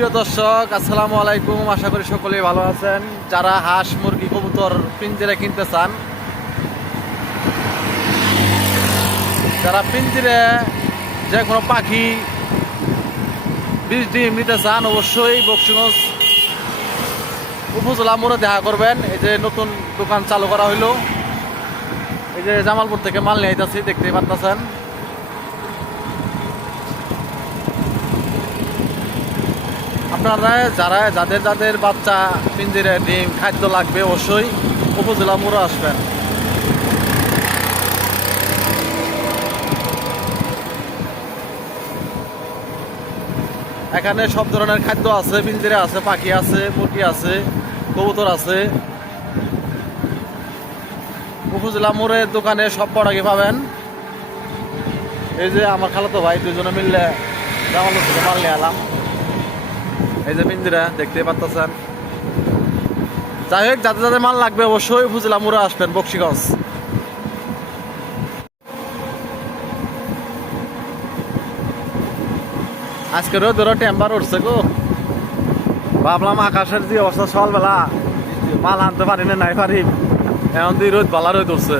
সুপ্রিয় দর্শক, আসসালামু আলাইকুম। আশা করি সকলেই ভালো আছেন। যারা হাঁস, মুরগি, কবুতর পিঞ্জিরে কিনতে চান, যারা পিঞ্জিরে যে কোনো পাখি বীজ ডিম নিতে চান, অবশ্যই বক্সিগঞ্জ উপজেলা মোড়ে দেখা করবেন। এই যে নতুন দোকান চালু করা হইল। এই যে জামালপুর থেকে মাল নিয়ে আইতাছি দেখতেই পারতেছেন। আপনারা যারা, যাদের যাদের বাচ্চা পিঞ্জিরে ডিম, খাদ্য লাগবে অবশ্যই উপজেলা মোড়ে আসবেন। এখানে সব ধরনের খাদ্য আছে, পিঞ্জিরে আছে, পাখি আছে, মুরগি আছে, কবুতর আছে। উপজেলা মোড়ের দোকানে সব প্রোডাক্টই পাবেন। এই যে আমার খালাতো ভাই দুজনে মিললে, জামাল থেকে মাল নিয়ে এলাম। এই যে পিঞ্জিরা, দেখতেই পারতেছেন। যাই হোক, যাতে যাতে মাল লাগবে অবশ্যই উপজেলা মোড়ে আসবেন, বক্সিগঞ্জ। আজকে রোদ ধরো টেম্বার উঠছে গো। ভাবলাম আকাশের যে অবস্থা সকালবেলা, মাল আনতে পারি না, নাই পারি। এখন দিয়ে রোদ, বালা রোদ উঠছে।